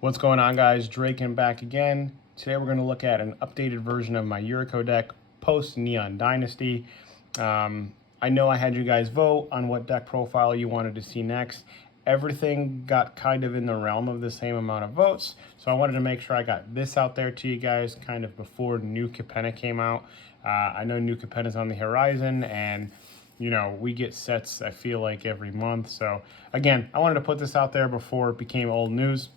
What's going on, guys? Drake and back again. Today we're going to look at an updated version of my Yuriko deck post Neon Dynasty. I know I had you guys vote on what deck profile you wanted to see next. Everything got kind of in the realm of the same amount of votes, so I wanted to make sure I got this out there to you guys kind of before New Capenna came out. I know New Capenna is on the horizon, and you know, we get sets, I feel like, every month. So again, I wanted to put this out there before it became old news.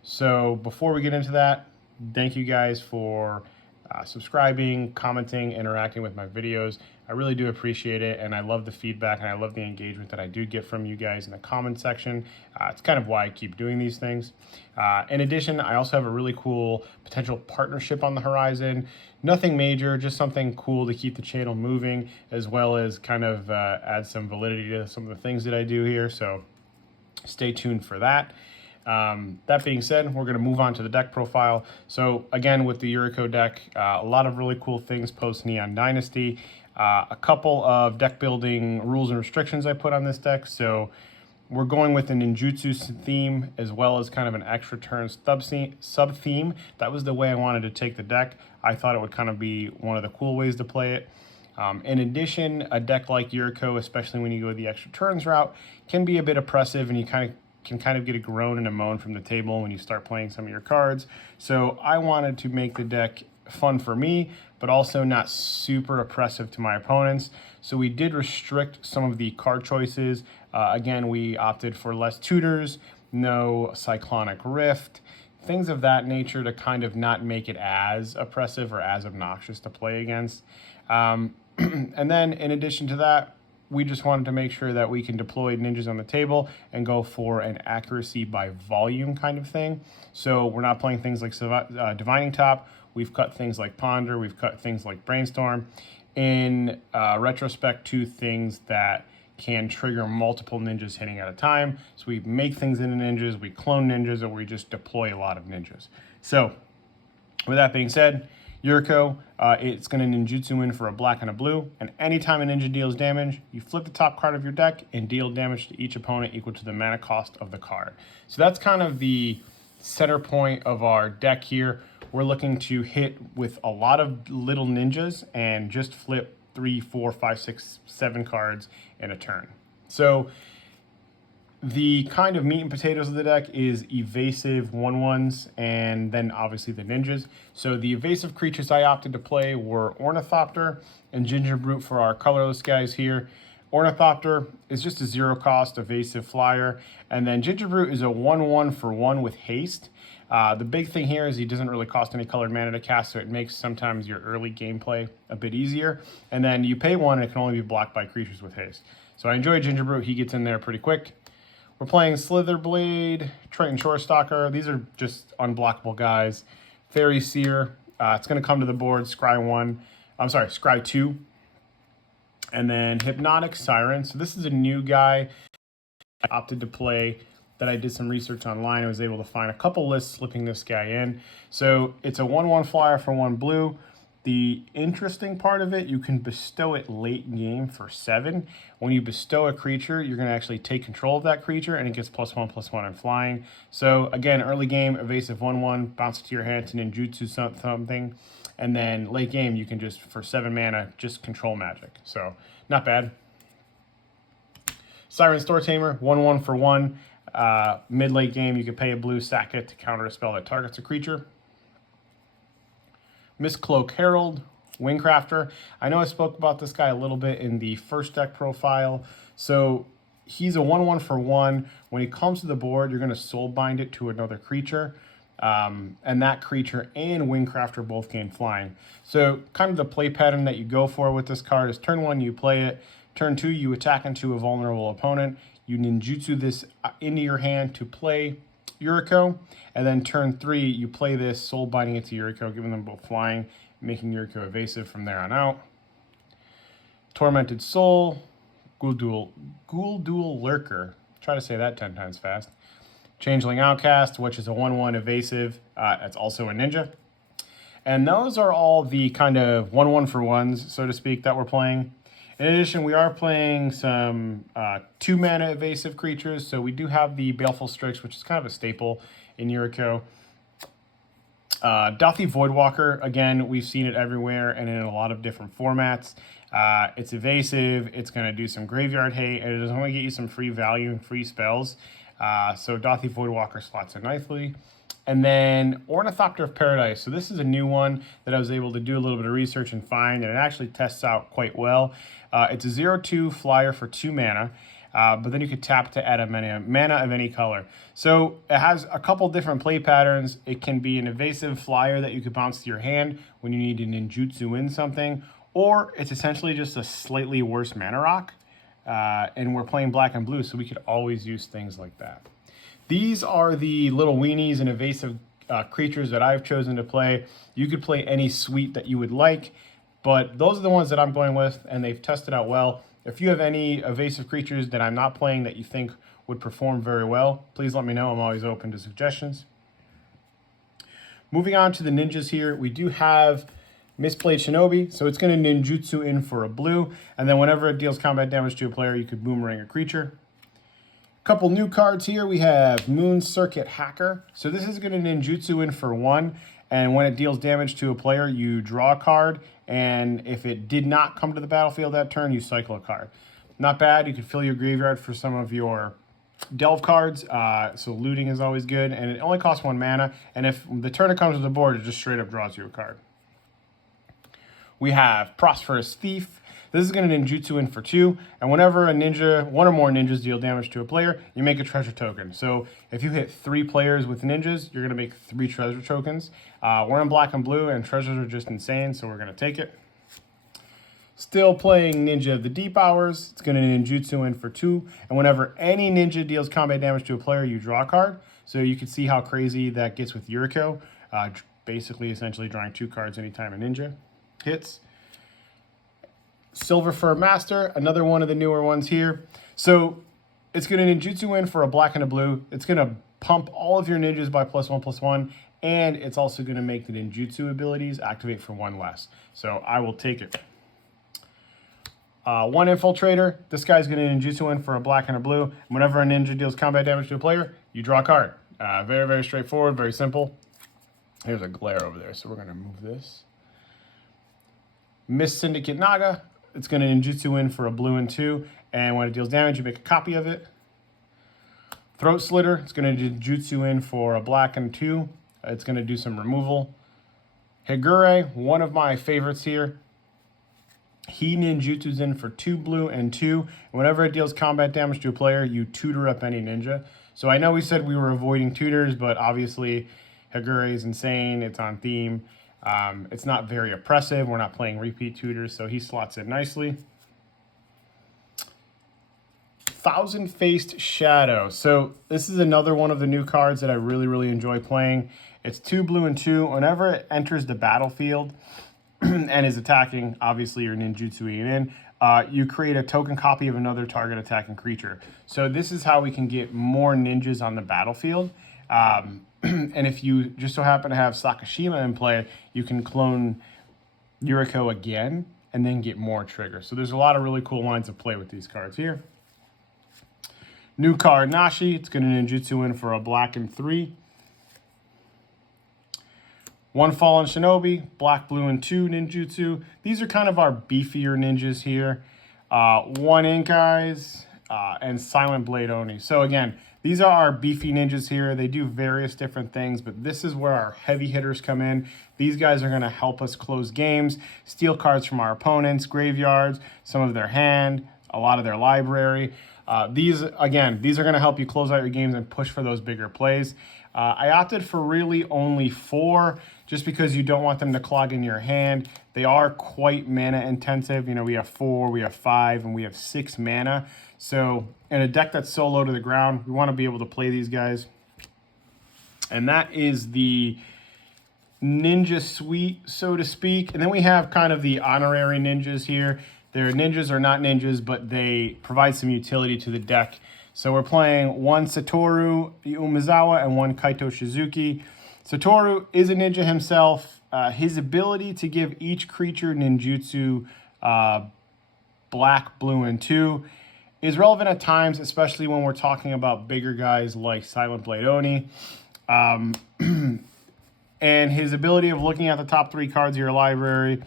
So before we get into that, thank you guys for subscribing, commenting, interacting with my videos. I really do appreciate it, and I love the feedback, and I love the engagement that I do get from you guys in the comment section. It's kind of why I keep doing these things. In addition, I also have a really cool potential partnership on the horizon. Nothing major, just something cool to keep the channel moving, as well as kind of add some validity to some of the things that I do here. So stay tuned for that. That being said, we're going to move on to the deck profile. So again, with the Yuriko deck, a lot of really cool things post Neon Dynasty. A couple of deck building rules and restrictions I put on this deck. So we're going with an ninjutsu theme as well as kind of an extra turns sub theme. That was the way I wanted to take the deck. I thought it would kind of be one of the cool ways to play it. In addition, a deck like Yuriko, especially when you go the extra turns route, can be a bit oppressive, and you can kind of get a groan and a moan from the table when you start playing some of your cards. So I wanted to make the deck fun for me, but also not super oppressive to my opponents. So we did restrict some of the card choices. Again, we opted for less tutors, no Cyclonic Rift, things of that nature to kind of not make it as oppressive or as obnoxious to play against. And then in addition to that, we just wanted to make sure that we can deploy ninjas on the table and go for an accuracy by volume kind of thing. So we're not playing things like Divining Top. We've cut things like Ponder. We've cut things like Brainstorm. In retrospect to things that can trigger multiple ninjas hitting at a time. So we make things into ninjas, we clone ninjas, or we just deploy a lot of ninjas. So with that being said, Yuriko, it's going to ninjutsu in for a black and a blue, and anytime a ninja deals damage, you flip the top card of your deck and deal damage to each opponent equal to the mana cost of the card. So that's kind of the center point of our deck here. We're looking to hit with a lot of little ninjas and just flip 3, 4, 5, 6, 7 cards in a turn. So the kind of meat and potatoes of the deck is evasive 1/1s and then obviously the ninjas. So the evasive creatures I opted to play were Ornithopter and Gingerbrute for our colorless guys here. Ornithopter is just a 0 cost evasive flyer, and then Gingerbrute is a 1/1 for 1 with haste. The big thing here is he doesn't really cost any colored mana to cast, so it makes sometimes your early gameplay a bit easier. And then you pay 1 and it can only be blocked by creatures with haste. So I enjoy Gingerbrute. He gets in there pretty quick. We're playing Slitherblade, Triton Shorestalker. These are just unblockable guys. Fairy Seer. It's going to come to the board. Scry 2. And then Hypnotic Siren. So this is a new guy I opted to play that I did some research online. I was able to find a couple lists slipping this guy in. So it's a 1/1 flyer for 1 blue. The interesting part of it, you can bestow it late game for 7. When you bestow a creature, you're going to actually take control of that creature, and it gets +1/+1 in flying. So again, early game, evasive 1/1, bounce it to your hand to ninjutsu something, and then late game, you can just, for 7 mana, just control magic. So not bad. Siren Store Tamer, 1/1 for 1. Mid-late game, you can pay a blue, sack it to counter a spell that targets a creature. Mistcloak Herald, Wingcrafter. I know I spoke about this guy a little bit in the first deck profile. So he's a 1/1 for 1. When he comes to the board, you're going to soulbind it to another creature. And that creature and Wingcrafter both gain flying. So kind of the play pattern that you go for with this card is turn 1, you play it. Turn 2, you attack into a vulnerable opponent. You ninjutsu this into your hand to play Yuriko, and then turn 3, you play this, soul binding it to Yuriko, giving them both flying, making Yuriko evasive from there on out. Tormented Soul, Ghoul Duel Lurker, try to say that 10 times fast. Changeling Outcast, which is a 1/1 evasive, it's also a ninja. And those are all the kind of 1/1 for 1s, so to speak, that we're playing. In addition, we are playing some 2-mana evasive creatures. So we do have the Baleful Strix, which is kind of a staple in Yuriko. Dauthi Voidwalker, again, we've seen it everywhere and in a lot of different formats. It's evasive, it's going to do some graveyard hate, and it does only get you some free value and free spells. So Dauthi Voidwalker slots in nicely. And then Ornithopter of Paradise. So this is a new one that I was able to do a little bit of research and find, and it actually tests out quite well. It's a 0/2 flyer for 2 mana. But then you could tap to add a mana of any color. So it has a couple different play patterns. It can be an evasive flyer that you could bounce to your hand when you need to ninjutsu in something, or it's essentially just a slightly worse mana rock. And we're playing black and blue, so we could always use things like that. These are the little weenies and evasive creatures that I've chosen to play. You could play any suite that you would like, but those are the ones that I'm going with, and they've tested out well. If you have any evasive creatures that I'm not playing that you think would perform very well, please let me know. I'm always open to suggestions. Moving on to the ninjas here, we do have Misplayed Shinobi. So it's going to ninjutsu in for a blue, and then whenever it deals combat damage to a player, you could boomerang a creature. Couple new cards here. We have Moon Circuit Hacker. So this is going to ninjutsu in for 1, and when it deals damage to a player, you draw a card, and if it did not come to the battlefield that turn, you cycle a card. Not bad. You could fill your graveyard for some of your delve cards, so looting is always good, and it only costs 1 mana, and if the turn it comes to the board, it just straight up draws you a card. We have Prosperous Thief. This is going to ninjutsu in for 2, and whenever a ninja, 1 or more ninjas deal damage to a player, you make a treasure token. So if you hit 3 players with ninjas, you're going to make 3 treasure tokens. We're in black and blue, and treasures are just insane, so we're going to take it. Still playing Ninja of the Deep Hours. It's going to ninjutsu in for 2, and whenever any ninja deals combat damage to a player, you draw a card. So you can see how crazy that gets with Yuriko. Basically, essentially drawing 2 cards anytime a ninja hits. Silver Fur Master, another one of the newer ones here. So it's going to ninjutsu in for a black and a blue. It's going to pump all of your ninjas by +1/+1, and it's also going to make the ninjutsu abilities activate for 1 less. So I will take it. 1 Infiltrator. This guy's going to ninjutsu in for a black and a blue. Whenever a ninja deals combat damage to a player, you draw a card. Very, very straightforward, very simple. There's a glare over there, so we're going to move this. Mist Syndicate Naga. It's going to ninjutsu in for a blue and 2, and when it deals damage, you make a copy of it. Throat Slitter. It's going to ninjutsu in for a black and 2. It's going to do some removal. Higure, one of my favorites here. He ninjutsus in for 2 blue and 2. And whenever it deals combat damage to a player, you tutor up any ninja. So I know we said we were avoiding tutors, but obviously Higure is insane. It's on theme. It's not very oppressive. We're not playing repeat tutors, so he slots in nicely. Thousand-Faced Shadow. So this is another one of the new cards that I really, really enjoy playing. It's 2 blue and 2. Whenever it enters the battlefield and is attacking, obviously you're ninjutsuing in, you create a token copy of another target attacking creature. So this is how we can get more ninjas on the battlefield. And if you just so happen to have Sakashima in play, you can clone Yuriko again and then get more triggers. So there's a lot of really cool lines of play with these cards here. New card, Nashi. It's going to ninjutsu in for a black and 3. 1 Fallen Shinobi, black, blue, and 2 ninjutsu. These are kind of our beefier ninjas here. 1 Ink Eyes, and Silent Blade Oni. So again, these are our beefy ninjas here. They do various different things, but this is where our heavy hitters come in. These guys are going to help us close games, steal cards from our opponents' graveyards, some of their hand, a lot of their library. These are going to help you close out your games and push for those bigger plays. I opted for really only 4 just because you don't want them to clog in your hand. They are quite mana intensive. You know, we have 4, we have 5, and we have 6 mana. So in a deck that's so low to the ground, we want to be able to play these guys. And that is the ninja suite, so to speak. And then we have kind of the honorary ninjas here. They're ninjas or not ninjas, but they provide some utility to the deck. So we're playing 1 Satoru Umezawa and 1 Kaito Shizuki. Satoru is a ninja himself. His ability to give each creature ninjutsu black, blue, and 2 is relevant at times, especially when we're talking about bigger guys like Silent Blade Oni. And his ability of looking at the top 3 cards of your library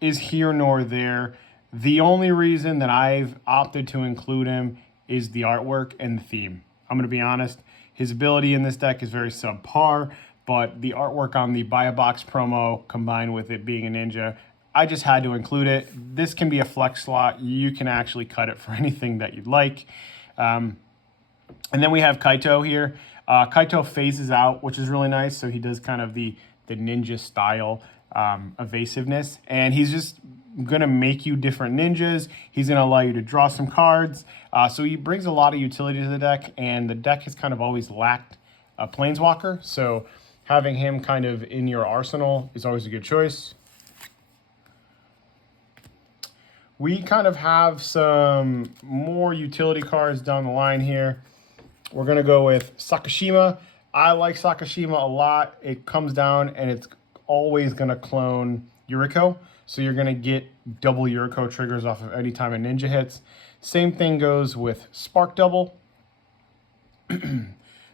is here nor there. The only reason that I've opted to include him is the artwork and the theme. I'm going to be honest. His ability in this deck is very subpar, but the artwork on the Buy a Box promo combined with it being a ninja, I just had to include it. This can be a flex slot. You can actually cut it for anything that you'd like. And then we have Kaito here. Kaito phases out, which is really nice. So he does kind of the ninja style evasiveness. And he's just going to make you different ninjas. He's going to allow you to draw some cards. So he brings a lot of utility to the deck. And the deck has kind of always lacked a Planeswalker. So having him kind of in your arsenal is always a good choice. We kind of have some more utility cards down the line here. We're going to go with Sakashima. I like Sakashima a lot. It comes down and it's always going to clone Yuriko. So you're going to get double Yuriko triggers off of any time a ninja hits. Same thing goes with Spark Double.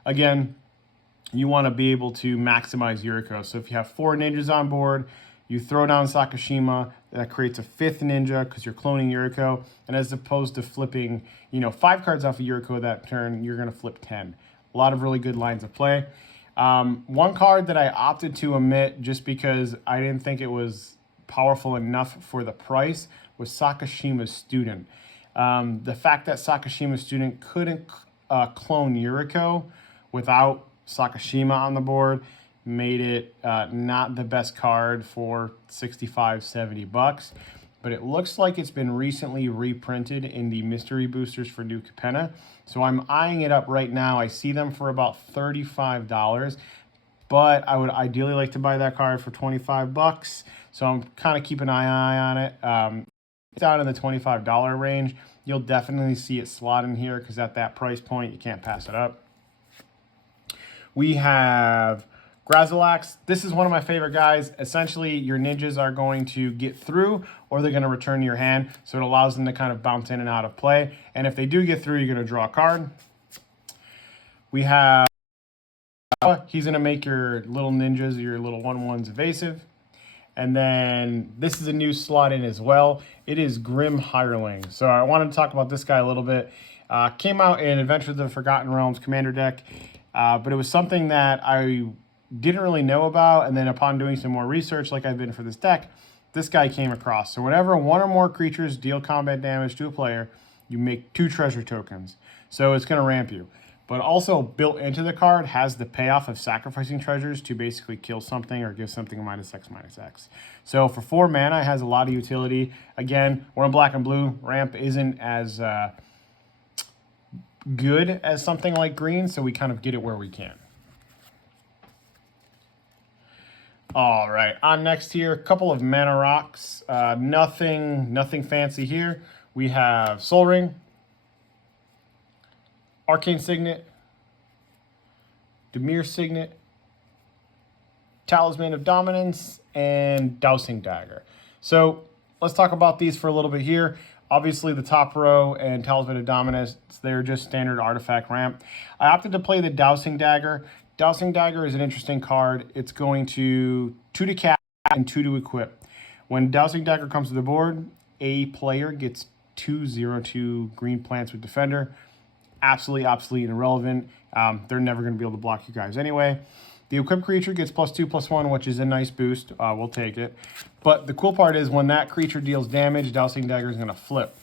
Again, you want to be able to maximize Yuriko. So if you have 4 ninjas on board, you throw down Sakashima, that creates a 5th ninja because you're cloning Yuriko. And as opposed to flipping, 5 cards off of Yuriko that turn, you're going to flip 10. A lot of really good lines of play. One card that I opted to omit just because I didn't think it was powerful enough for the price was Sakashima's Student. The fact that Sakashima's Student couldn't clone Yuriko without Sakashima on the board made it not the best card for $65-70, but it looks like it's been recently reprinted in the mystery boosters for New Capenna. So I'm eyeing it up right now. I see them for about $35, but I would ideally like to buy that card for $25. So I'm kind of keeping an eye on it. It's down in the $25 range. You'll definitely see it slot in here because at that price point, you can't pass it up. We have Grazilax. This is one of my favorite guys. Essentially, your ninjas are going to get through or they're going to return to your hand. So it allows them to kind of bounce in and out of play. And if they do get through, you're going to draw a card. We have, he's going to make your little ninjas, your little 1/1s evasive. And then this is a new slot in as well. It is Grim Hireling. So I wanted to talk about this guy a little bit. Came out in Adventures of the Forgotten Realms Commander deck. But it was something that I didn't really know about, and then upon doing some more research like I've been for this deck, this guy came across. So whenever 1 or more creatures deal combat damage to a player, you make 2 treasure tokens. So it's going to ramp you. But also built into the card has the payoff of sacrificing treasures to basically kill something or give something a -X/-X. So for 4 mana, it has a lot of utility. Again, we're in black and blue. Ramp isn't as good as something like green, so we kind of get it where we can. All right, on next here, a couple of mana rocks. Nothing fancy here. We have Soul Ring, Arcane Signet, Dimir Signet, Talisman of Dominance, and Dowsing Dagger. So let's talk about these for a little bit here. Obviously, the top row and Talisman of Dominance, they're just standard artifact ramp. I opted to play the Dowsing Dagger. Dowsing Dagger is an interesting card. It's going to 2 to cast and 2 to equip. When Dowsing Dagger comes to the board, a player gets 2/0/2 green plants with Defender. Absolutely obsolete and irrelevant. They're never going to be able to block you guys anyway. The equipped creature gets +2/+1, which is a nice boost. We'll take it. But the cool part is when that creature deals damage, Dowsing Dagger is going to flip.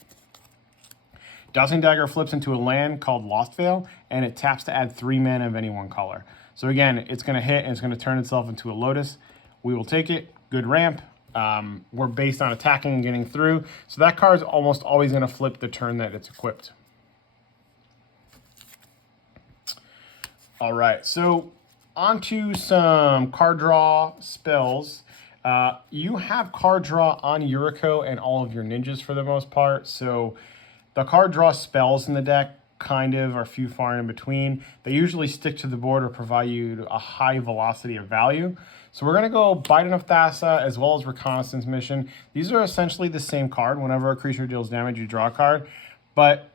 Dowsing Dagger flips into a land called Lost Vale, and it taps to add 3 mana of any one color. So again, it's going to hit, and it's going to turn itself into a Lotus. We will take it. Good ramp. We're based on attacking and getting through. So that card is almost always going to flip the turn that it's equipped. All right, so onto some card draw spells. You have card draw on Yuriko and all of your ninjas for the most part. So the card draw spells in the deck kind of are few far in between. They usually stick to the board or provide you a high velocity of value. So we're going to go Bident of Thassa as well as Reconnaissance Mission. These are essentially the same card. Whenever a creature deals damage, you draw a card. But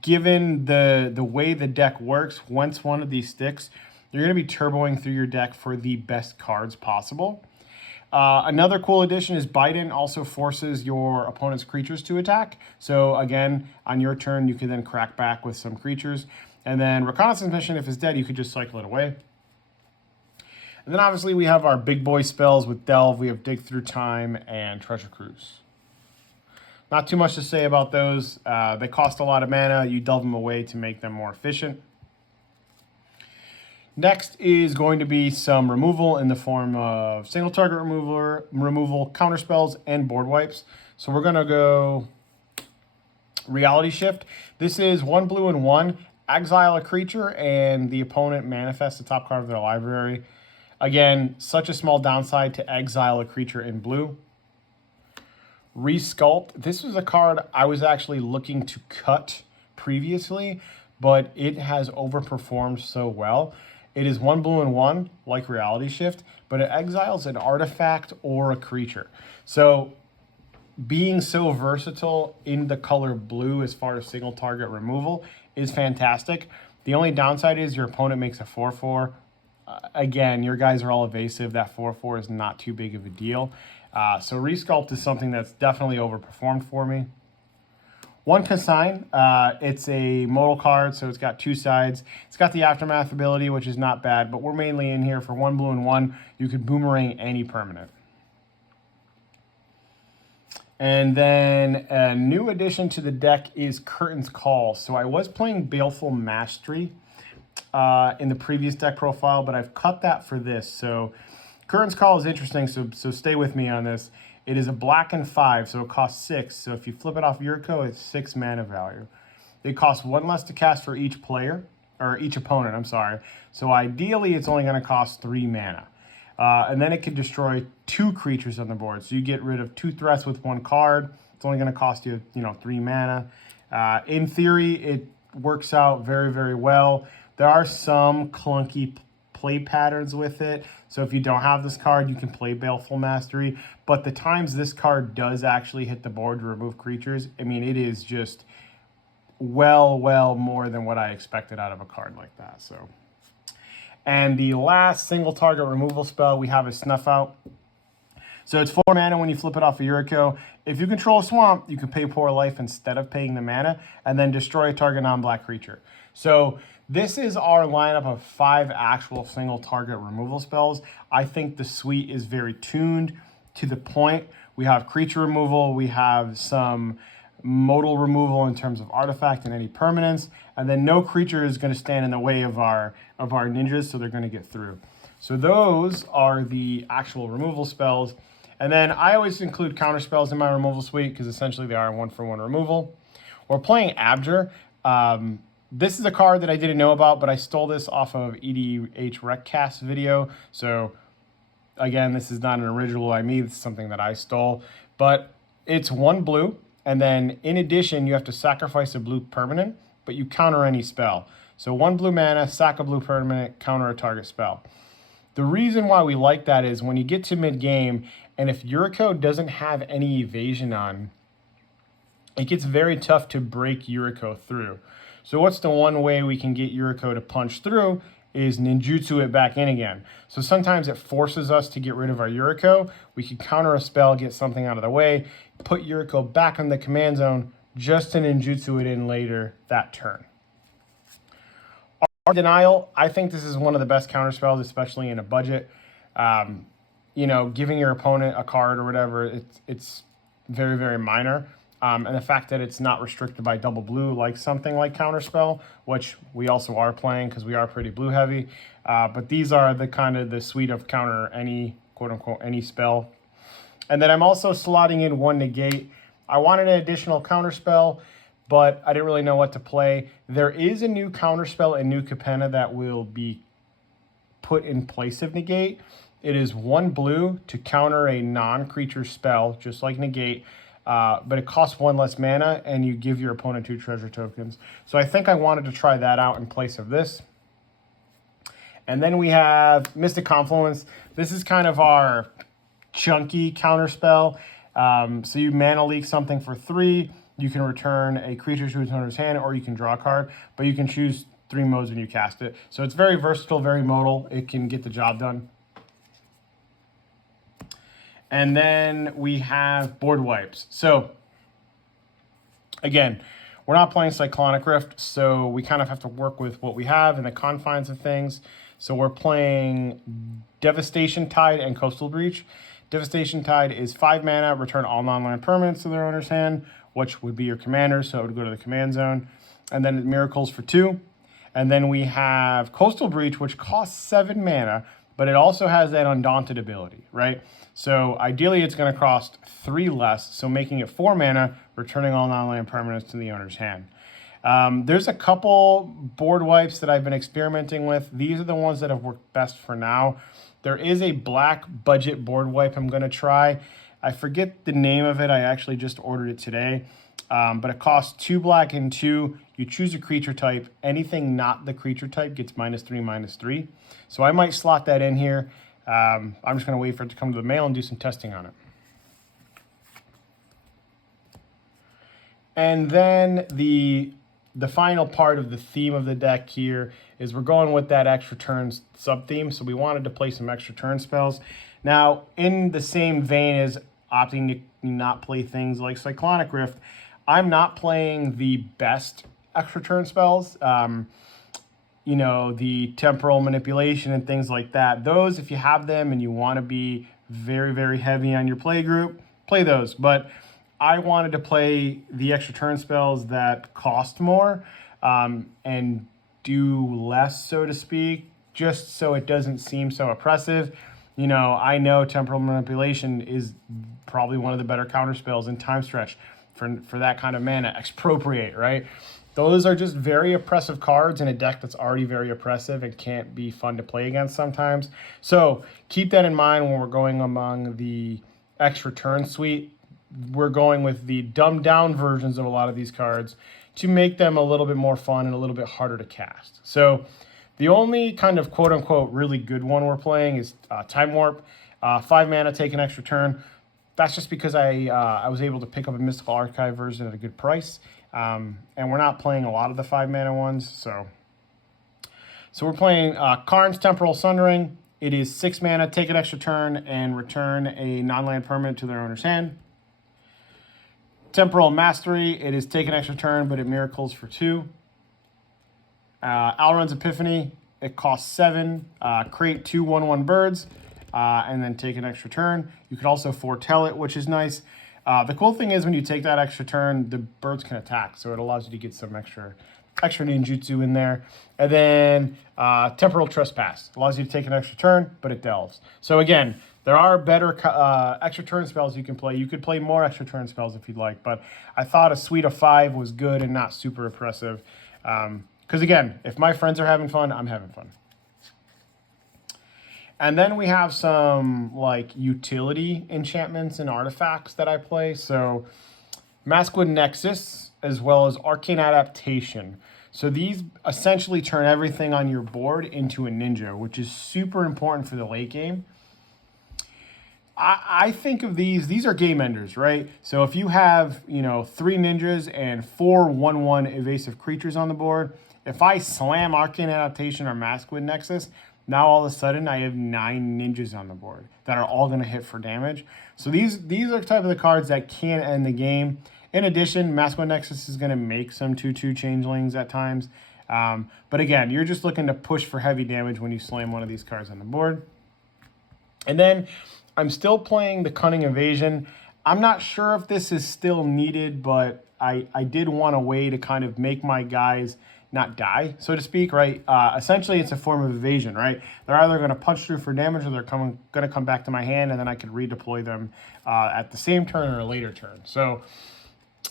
given the way the deck works, once one of these sticks, you're going to be turboing through your deck for the best cards possible. Another cool addition is Biden also forces your opponent's creatures to attack. So again, on your turn, you can then crack back with some creatures. And then Reconnaissance Mission, if it's dead, you could just cycle it away. And then obviously we have our big boy spells with Delve. We have Dig Through Time and Treasure Cruise. Not too much to say about those. They cost a lot of mana. You delve them away to make them more efficient. Next is going to be some removal in the form of single target removal, counterspells, and board wipes. So we're going to go Reality Shift. This is 1 blue and 1. Exile a creature and the opponent manifests the top card of their library. Again, such a small downside to exile a creature in blue. Resculpt. This was a card I was actually looking to cut previously, but it has overperformed so well. It is 1 blue and 1, like Reality Shift, but it exiles an artifact or a creature. So being so versatile in the color blue as far as single target removal is fantastic. The only downside is your opponent makes a 4/4. Again, your guys are all evasive. That 4/4 is not too big of a deal. So Resculpt is something that's definitely overperformed for me. 1 Consign, it's a modal card, so it's got 2 sides. It's got the Aftermath ability, which is not bad, but we're mainly in here for 1 blue and 1. You could boomerang any permanent. And then a new addition to the deck is Curtain's Call. So I was playing Baleful Mastery in the previous deck profile, but I've cut that for this. So Curtain's Call is interesting, so stay with me on this. It is a black and 5, so it costs 6. So if you flip it off Yuriko, it's 6 mana value. It costs 1 less to cast for each player, or each opponent, I'm sorry. So ideally, it's only going to cost 3 mana. And then it can destroy 2 creatures on the board. So you get rid of 2 threats with 1 card. It's only going to cost you, 3 mana. In theory, it works out very, very well. There are some clunky play patterns with it. So if you don't have this card, you can play Baleful Mastery. But the times this card does actually hit the board to remove creatures, I mean, it is just well more than what I expected out of a card like that. So, and the last single target removal spell we have is Snuff Out. So it's 4 mana when you flip it off of Yuriko. If you control a swamp, you can pay Poor Life instead of paying the mana, and then destroy a target non-black creature. So this is our lineup of 5 actual single target removal spells. I think the suite is very tuned to the point. We have creature removal, we have some modal removal in terms of artifact and any permanents, and then no creature is going to stand in the way of our ninjas, so they're going to get through. So those are the actual removal spells. And then I always include counterspells in my removal suite because essentially they are 1-for-1 removal. We're playing Abjur. This is a card that I didn't know about, but I stole this off of EDH Recast video. So again, this is not an original by me. This is something that I stole. But it's 1 blue, and then in addition, you have to sacrifice a blue permanent, but you counter any spell. So 1 blue mana, sack a blue permanent, counter a target spell. The reason why we like that is when you get to mid-game, and if Yuriko doesn't have any evasion on, it gets very tough to break Yuriko through. So what's the one way we can get Yuriko to punch through is ninjutsu it back in again. So sometimes it forces us to get rid of our Yuriko. We can counter a spell, get something out of the way, put Yuriko back in the command zone just to ninjutsu it in later that turn. Denial, I think this is one of the best counterspells, especially in a budget. Giving your opponent a card or whatever, it's very, very minor. And the fact that it's not restricted by double blue like something like Counterspell, which we also are playing because we are pretty blue heavy. But these are the suite of counter any, quote unquote, any spell. And then I'm also slotting in 1 negate. I wanted an additional counterspell, but I didn't really know what to play. There is a new counterspell in New Capenna that will be put in place of negate. It is 1 blue to counter a non-creature spell, just like negate, but it costs 1 less mana, and you give your opponent 2 treasure tokens. So I think I wanted to try that out in place of this. And then we have Mystic Confluence. This is kind of our chunky counterspell. So you mana leak something for 3. You can return a creature to its owner's hand, or you can draw a card, but you can choose 3 modes when you cast it. So it's very versatile, very modal. It can get the job done. And then we have board wipes. So again, we're not playing Cyclonic Rift, so we kind of have to work with what we have in the confines of things. So we're playing Devastation Tide and Coastal Breach. Devastation Tide is 5 mana, return all non-land permanents to their owner's hand, which would be your commander, so it would go to the command zone. And then Miracles for 2. And then we have Coastal Breach, which costs 7 mana, but it also has that Undaunted ability, right? So ideally it's going to cost 3 less, so making it 4 mana, returning all non-land permanents to the owner's hand. There's a couple board wipes that I've been experimenting with. These are the ones that have worked best for now. There is a black budget board wipe I'm going to try. I forget the name of it. I actually just ordered it today. But it costs 2 black and 2. You choose a creature type. Anything not the creature type gets -3/-3. So I might slot that in here. I'm just going to wait for it to come to the mail and do some testing on it. And then the final part of the theme of the deck here is we're going with that extra turns sub-theme. So we wanted to play some extra turn spells. Now, in the same vein as opting to not play things like Cyclonic Rift, I'm not playing the best extra turn spells. You know, the temporal manipulation and things like that. Those, if you have them and you want to be very, very heavy on your play group, play those. But I wanted to play the extra turn spells that cost more and do less, so to speak, just so it doesn't seem so oppressive. You know, I know temporal manipulation is probably one of the better counter spells in Time Stretch for that kind of mana. Expropriate, right? Those are just very oppressive cards in a deck that's already very oppressive and can't be fun to play against sometimes. So keep that in mind when we're going among the extra turn suite. We're going with the dumbed down versions of a lot of these cards to make them a little bit more fun and a little bit harder to cast. So the only kind of quote unquote really good one we're playing is Time Warp. 5 mana, take an extra turn. That's just because I was able to pick up a Mystical Archive version at a good price. And we're not playing a lot of the 5 mana ones. So we're playing Karn's Temporal Sundering. It is 6 mana, take an extra turn, and return a non-land permanent to their owner's hand. Temporal Mastery. It is take an extra turn, but it miracles for 2. Alrund's Epiphany. It costs 7. Create 2 1/1 birds, and then take an extra turn. You could also foretell it, which is nice. The cool thing is when you take that extra turn, the birds can attack, so it allows you to get some extra ninjutsu in there. And then Temporal Trespass allows you to take an extra turn, but it delves. So again, there are better extra turn spells you can play. You could play more extra turn spells if you'd like, but I thought a suite of 5 was good and not super oppressive. Because again, if my friends are having fun, I'm having fun. And then we have some like utility enchantments and artifacts that I play. So Maskwood Nexus, as well as Arcane Adaptation. So these essentially turn everything on your board into a ninja, which is super important for the late game. I think of these are game enders, right? So if you have, 3 ninjas and 4 1/1 evasive creatures on the board, if I slam Arcane Adaptation or Maskwood Nexus, now all of a sudden I have 9 ninjas on the board that are all going to hit for damage. So these are the type of the cards that can end the game. In addition, Maskwood Nexus is going to make some 2/2 changelings at times. But again, you're just looking to push for heavy damage when you slam one of these cards on the board. And then I'm still playing the Cunning Evasion. I'm not sure if this is still needed, but I did want a way to kind of make my guys not die, so to speak, right? Essentially, it's a form of evasion, right? They're either going to punch through for damage or they're going to come back to my hand, and then I could redeploy them at the same turn or a later turn. So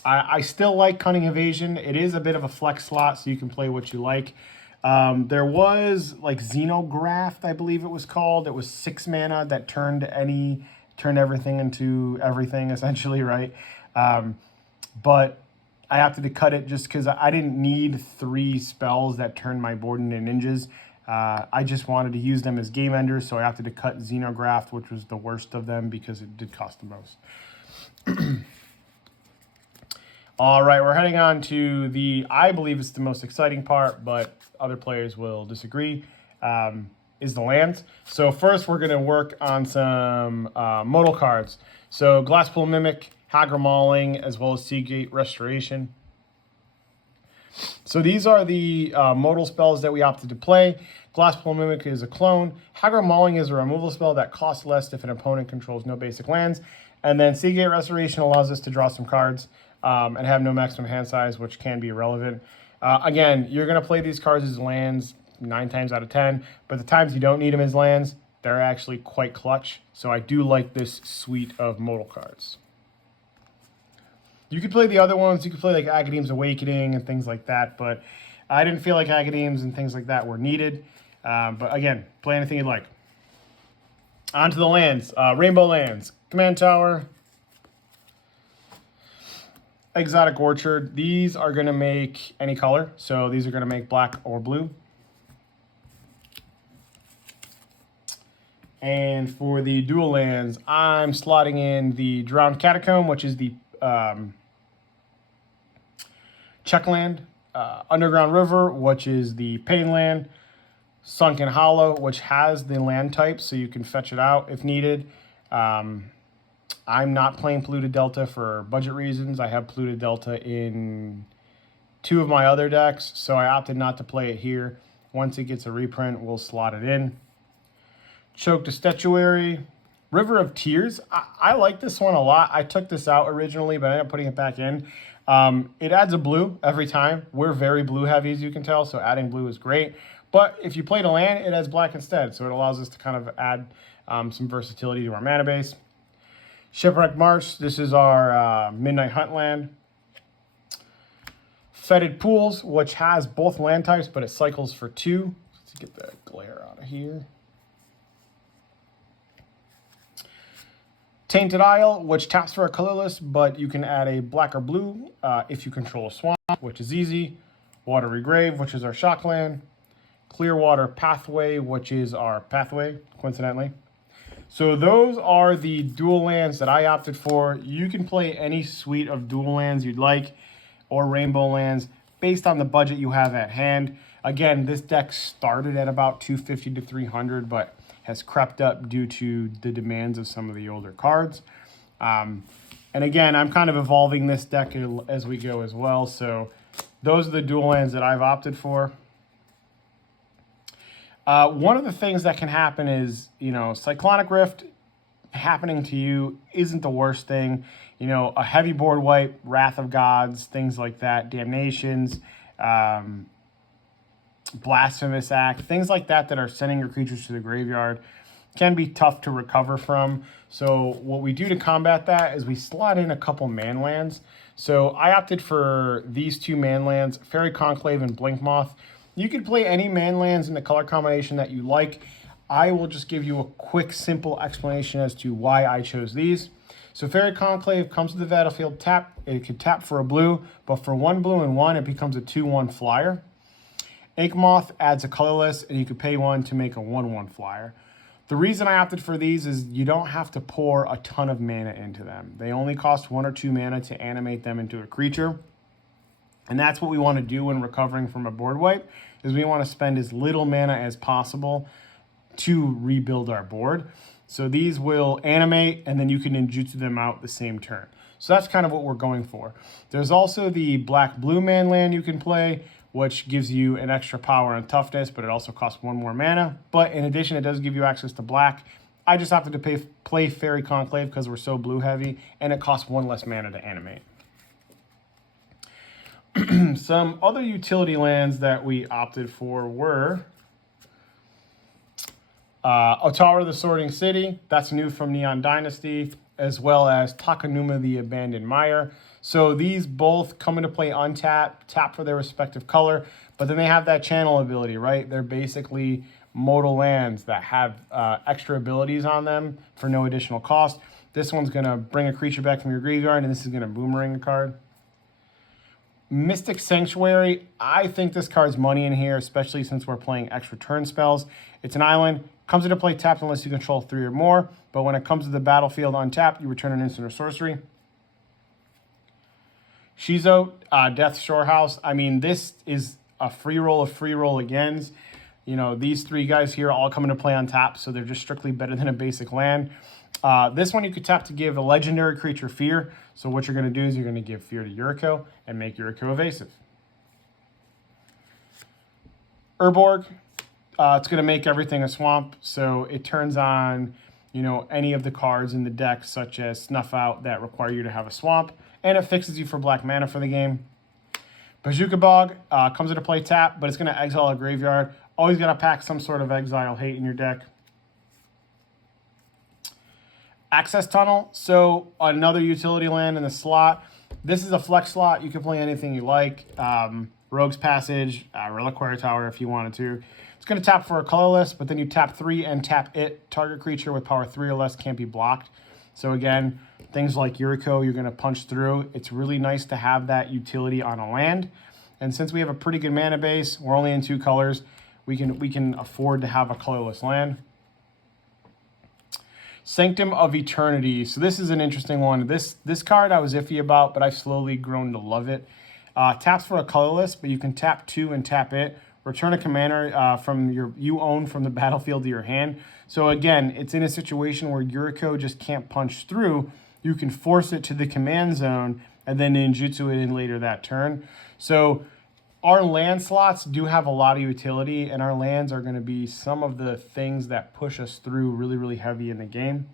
I still like Cunning Evasion. It is a bit of a flex slot, so you can play what you like. There was like Xenograft, I believe it was called. It was 6 mana that turned everything into everything, essentially, right? But I opted to cut it just because I didn't need 3 spells that turned my board into ninjas. I just wanted to use them as game enders, so I opted to cut Xenograft, which was the worst of them because it did cost the most. All right, we're heading on to I believe it's the most exciting part, but other players will disagree, is the lands. So first we're going to work on some modal cards. So Glasspool Mimic, Hagra Mauling, as well as Seagate Restoration. So these are the modal spells that we opted to play. Glasspool Mimic is a clone. Hagra Mauling is a removal spell that costs less if an opponent controls no basic lands. And then Seagate Restoration allows us to draw some cards and have no maximum hand size, which can be irrelevant. Again, you're going to play these cards as lands 9 times out of 10, but the times you don't need them as lands, they're actually quite clutch. So I do like this suite of modal cards. You could play the other ones. You could play like Agadeem's Awakening and things like that, but I didn't feel like Agadeem's and things like that were needed. But again, play anything you'd like. On to the lands. Rainbow lands. Command Tower. Exotic Orchard. These are going to make any color. So these are going to make black or blue. And for the dual lands, I'm slotting in the Drowned Catacomb, which is the check land. Underground River, which is the pain land. Sunken Hollow, which has the land type, so you can fetch it out if needed. I'm not playing Polluted Delta for budget reasons. I have Polluted Delta in 2 of my other decks, so I opted not to play it here. Once it gets a reprint, we'll slot it in. Choked Estuary. River of Tears. I like this one a lot. I took this out originally, but I ended up putting it back in. It adds a blue every time. We're very blue heavy, as you can tell, so adding blue is great. But if you played a land, it adds black instead, so it allows us to kind of add some versatility to our mana base. Shipwreck Marsh, this is our Midnight Hunt land. Fetid Pools, which has both land types, but it cycles for 2. Let's get the glare out of here. Tainted Isle, which taps for a colorless, but you can add a black or blue if you control a swamp, which is easy. Watery Grave, which is our shock land. Clearwater Pathway, which is our pathway, coincidentally. So those are the dual lands that I opted for. You can play any suite of dual lands you'd like, or rainbow lands, based on the budget you have at hand. Again, this deck started at about 250 to 300, but has crept up due to the demands of some of the older cards. And again, I'm kind of evolving this deck as we go as well. So those are the dual lands that I've opted for. One of the things that can happen is, Cyclonic Rift happening to you isn't the worst thing. A heavy board wipe, Wrath of Gods, things like that, Damnations, Blasphemous Act, things like that that are sending your creatures to the graveyard can be tough to recover from. So what we do to combat that is we slot in a couple man lands. So I opted for these 2 man lands, Fairy Conclave and Blinkmoth. You can play any man lands in the color combination that you like. I will just give you a quick, simple explanation as to why I chose these. So Fairy Conclave comes to the battlefield, tap. It could tap for a blue, but for 1 blue and 1, it becomes a 2/1 flyer. Inkmoth adds a colorless, and you could pay 1 to make a 1/1 flyer. The reason I opted for these is you don't have to pour a ton of mana into them. They only cost 1 or 2 mana to animate them into a creature. And that's what we want to do when recovering from a board wipe, is we want to spend as little mana as possible to rebuild our board. So these will animate, and then you can ninjutsu them out the same turn. So that's kind of what we're going for. There's also the black-blue man land you can play, which gives you an extra power and toughness, but it also costs 1 more mana. But in addition, it does give you access to black. I just opted to play Fairy Conclave because we're so blue-heavy, and it costs 1 less mana to animate. Some other utility lands that we opted for were Otara the Sorting City. That's new from Neon Dynasty, as well as Takanuma the Abandoned Mire. So these both come into play untapped, tap for their respective color, but then they have that channel ability, right? They're basically modal lands that have extra abilities on them for no additional cost. This one's going to bring a creature back from your graveyard, and this is going to boomerang a card. Mystic Sanctuary, I think this card's money in here, especially since we're playing extra turn spells. It's an island, comes into play tapped unless you control 3 or more, but when it comes to the battlefield untapped, you return an instant or sorcery. Shizo, Death Storehouse. I mean, this is a free roll agains. You know, these three guys here all come into play on tap, so they're just strictly better than a basic land. This one you could tap to give a legendary creature fear. So what you're going to do is you're going to give fear to Yuriko and make Yuriko evasive. Urborg, it's going to make everything a swamp, so it turns on, you know, any of the cards in the deck, such as Snuff Out, that require you to have a swamp, and it fixes you for black mana for the game. Bazooka Bog comes into play tap, but it's going to exile a graveyard. Always got to pack some sort of exile hate in your deck. Access Tunnel, so another utility land in the slot. This is a flex slot. You can play anything you like. Rogue's Passage, Reliquary Tower if you wanted to. It's going to tap for a colorless, but then you tap 3 and tap it. Target creature with power 3 or less can't be blocked. So again, things like Yuriko, you're going to punch through. It's really nice to have that utility on a land. And since we have a pretty good mana base, we're only in 2 colors, we can afford to have a colorless land. Sanctum of Eternity. So this is an interesting one. This card I was iffy about, but I've slowly grown to love it. Taps for a colorless, but you can tap 2 and tap it. Return a commander you own from the battlefield to your hand. So again, it's in a situation where Yuriko just can't punch through. You can force it to the command zone and then ninjutsu it in later that turn. So our land slots do have a lot of utility, and our lands are going to be some of the things that push us through really, really heavy in the game.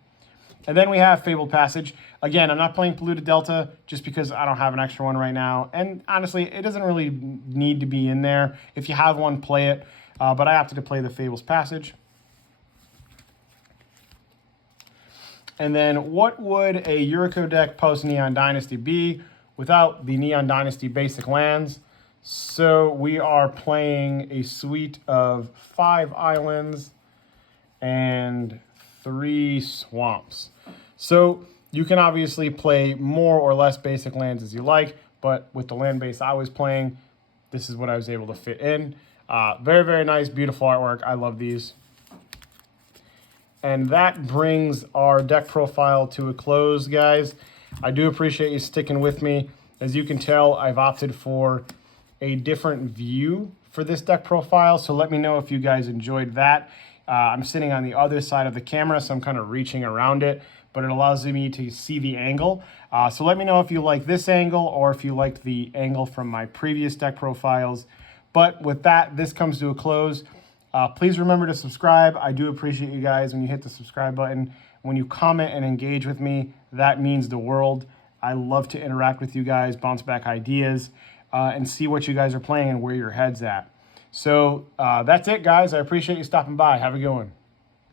And then we have Fabled Passage. Again, I'm not playing Polluted Delta just because I don't have an extra one right now. And honestly, it doesn't really need to be in there. If you have one, play it. But I opted to play the Fabled Passage. And then what would a Yuriko deck post Neon Dynasty be without the Neon Dynasty basic lands? So we are playing a suite of 5 islands and 3 swamps. So you can obviously play more or less basic lands as you like, but with the land base I was playing, this is what I was able to fit in. Very, very nice, beautiful artwork. I love these. And that brings our deck profile to a close, guys. I do appreciate you sticking with me. As you can tell, I've opted for a different view for this deck profile, so let me know if you guys enjoyed that. I'm sitting on the other side of the camera, so I'm kind of reaching around it, but it allows me to see the angle. So let me know if you like this angle or if you liked the angle from my previous deck profiles. But with that, this comes to a close. Please remember to subscribe. I do appreciate you guys when you hit the subscribe button. When you comment and engage with me, that means the world. I love to interact with you guys, bounce back ideas, and see what you guys are playing and where your head's at. So that's it, guys. I appreciate you stopping by. Have a good one.